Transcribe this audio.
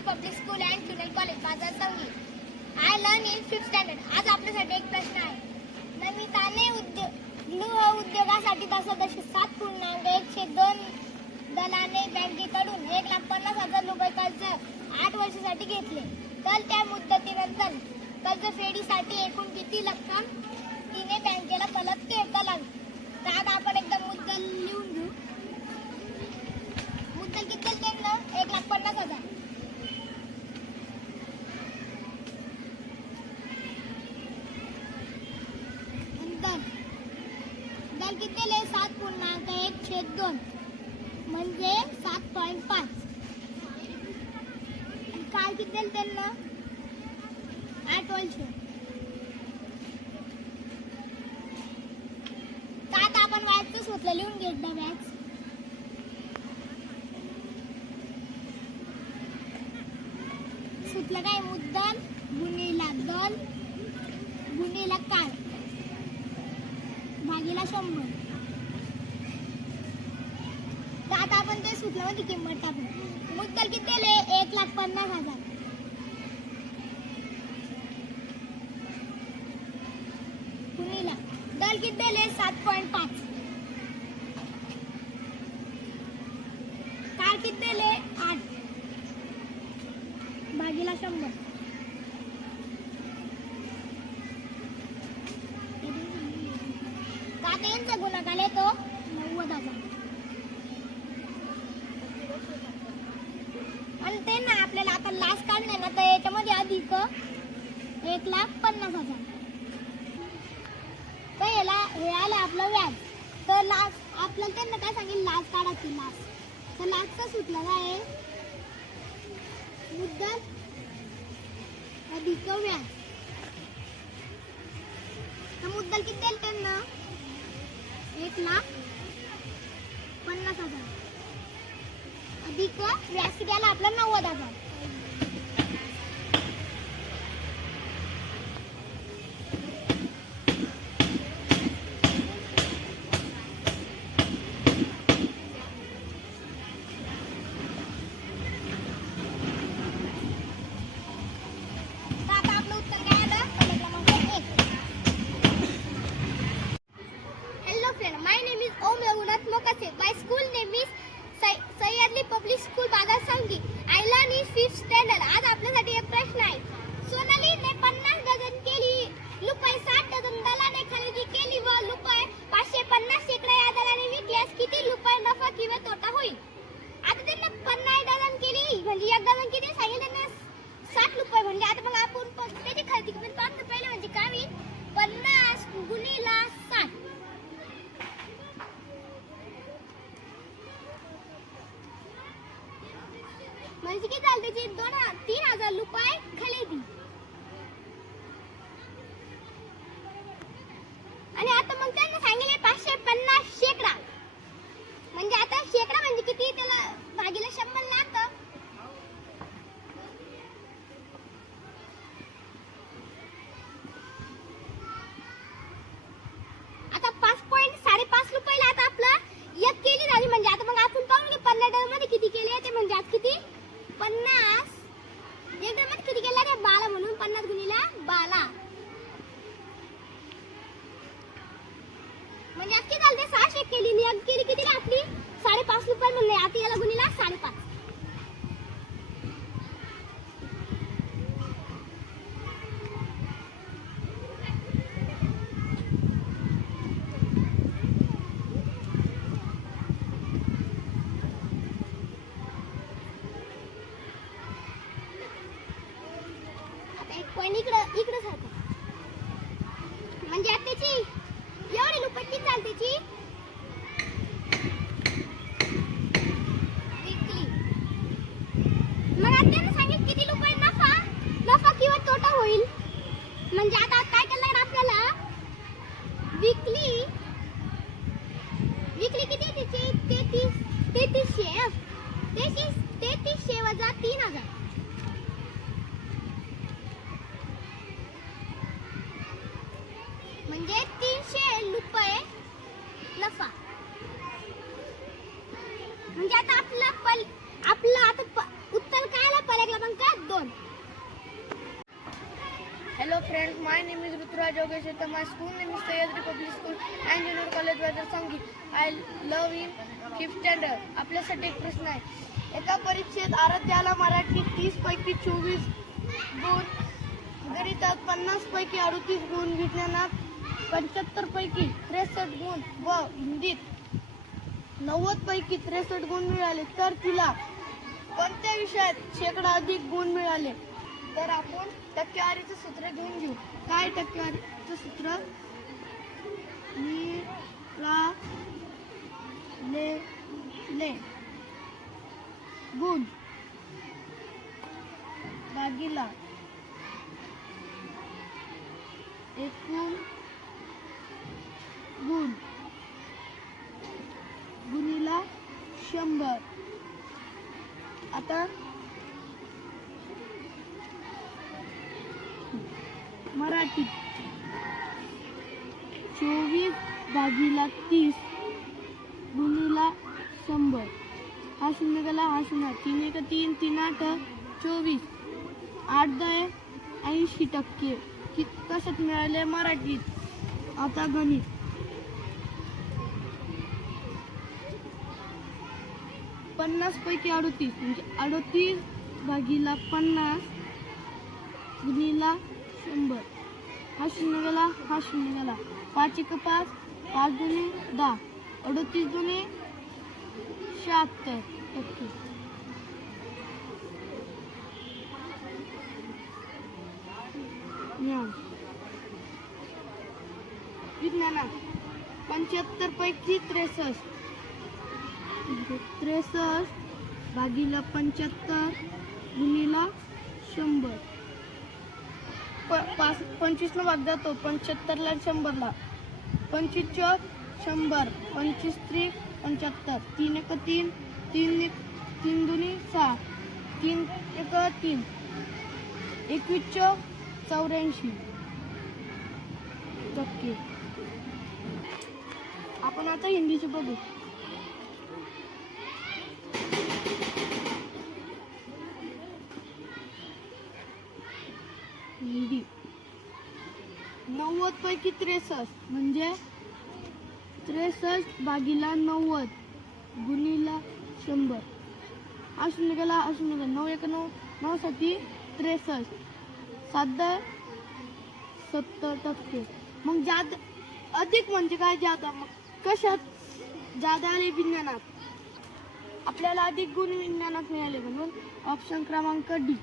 Sahyadri public school and junior college बाजार Sangli. I learn in 5th standard. आज आपल्यासाठी एक प्रश्न आहे. नमिताने गृह उद्योगासाठी दशदशी 7.102 दलाने बँकेकडून 1,50,000 रुपये कर्ज 8 वर्षासाठी घेतले. तर त्या मुदतीनंतर कर्जफेडीसाठी एकूण किती रक्कम तिने बँकेला परत करता लागली? तर आता आपण एकदा मुद्दल लिहून घेऊ. मुद्दल किती त्यांना 1,50,000. दर किती दिले? 7.102 म्हणजे 7.5. काल किती दिले त्यांना? 8 वर्ष. तर आता आपण व्याजचं सूत्र लिहून घेत ना. व्याज सूत्र काय? मुद्दल गुणिला दर गुणिला काळ भागीला 100. तर आता आपण ते सूत्रामध्ये किंमत टाकू. मुद्दल किती दिले? 1,50,000 गुणिला दर किती दिले? 7.5. काळ किती दिले? 8 भागीला 100. आता यांचा गुणाकार येतो 90,000. आणि ते ना आपल्याला आता लास्ट काढणे ना, तर याच्यामध्ये अधिक 1,50,000. तर हे आलं आपलं व्याज. तर लास्ट आपल्याला त्यांना काय सांगेल? लास्ट काढायची. लास्ट तर लास्टचं सूत्र काय आहे? मुद्दल अधिक व्याज. तर मुद्दल किती देईल त्यांना? 1,50,000 अधिक व्याज किती आला आपलं? 90,000. My name is Om Raghunath Mokase. My school name is Sahyadri public school बाजार Sangli. I learn in 5th standard. आज आपल्यासाठी एक प्रश्न आहे. सोनालीने 50 डझन केली रुपये 60 डझन दलाने खरेदी केली व रुपये 550 शेकडा या दलाने विकल्यास किती रुपये नफा किंवा तोटा होईल? आता त्यांना 50 डझन केली म्हणजे एक डझन किती सांगितलं त्यांना? 60 रुपये. म्हणजे आता मग आपण त्याची खरेदी किंमत पाहतो. पहिले म्हणजे काय होईल? 50 गुणिला 60 म्हणजे किती झालं? त्याची 3,000 रुपये खरेदी. आणि आता मग त्यांना सांगितले 550 शेकडा. म्हणजे आता शेकडा म्हणजे किती? त्याला भागीला 100 लागतं. आता 5.5 रुपयाला आता आपलं एक केली झाली. म्हणजे आता मग आपण पाहून की 50 मध्ये किती केले ते. म्हणजे आज किती? 50 एकदम मध्ये किती केला रे? 12. म्हणून 50 गुणिला 12 म्हणजे आज किती झाले? 600 केली. एक केली किती रे आपली? 5.5 रुपये. म्हणले आता याला गुणिला 5.5. पण इकडं सारखं म्हणजे आता त्याची एवढी रुपये किती झाली त्याची विकली. मग आता त्यांना सांगितलं किती रुपये नफा किंवा तोटा होईल. म्हणजे आता काय केलं आपल्याला? विकली किती त्याची? 3300 वजा 3,000 म्हणजे 300 रुपये नफा. म्हणजे आता आपलं आता उत्तर काय आलं? पलेकला पण 2. Hello friends, my name is Ruturaj Yogesh. My school name is Sahyadri Public School and Junior College Badar Sangi. I love in 5th standard. आपल्यासाठी एक प्रश्न आहे. एका परीक्षेत आराध्याला मराठीत 30 पैकी 24 गुण, गणितात 50 पैकी 38 गुण, विज्ञानात 75 पैकी 63 गुण व हिंदीत 90 पैकी 63 गुण मिळाले, तर तिला कोणत्या विषयात शेकडा अधिक गुण मिळाले? तर आपण टक्केवारीचं सूत्र घेऊन घेऊ. काय टक्केवारीचं सूत्र? ले गुण भागीला एकूण गुण गुणिला 100. आता मराठी 24 भागीला 30 गुणिला 100. हा शून्य गेला, हा शून्य. 3 1 3 3 8 24 8 10 80%. कशात मिळाले? मराठीत. आता गणित. पन्नास पैकी 38 म्हणजे 38 भागीला 50 गुणिला 100. हा शून्य गेला, हा शून्य गेला. 5 1 5 5 दुने 10 38 दुने 76%. विज्ञानात 75 पैकी 63 63 भागीला 75 गुणिला 100. 25 न भाग जातो 75 ला 100 ला. 25 चौक 100 25 त्रिक 75 3 1 3 3 3 दुनी 6 3 1 3 21 चौक 84%. आपण आता हिंदीचे बघू. हिंदी 90 पैकी 63 म्हणजे 63 भागीला 90 गुणिला 100. हा शून्य गेला, हा शून्य गेला. 9 1 9 9 7 63 7 70%. मग जादा अधिक म्हणजे काय? जादा. मग कशात जादा आले? विज्ञानात. आपल्याला अधिक गुण विज्ञानात मिळाले म्हणून ऑप्शन क्रमांक डी.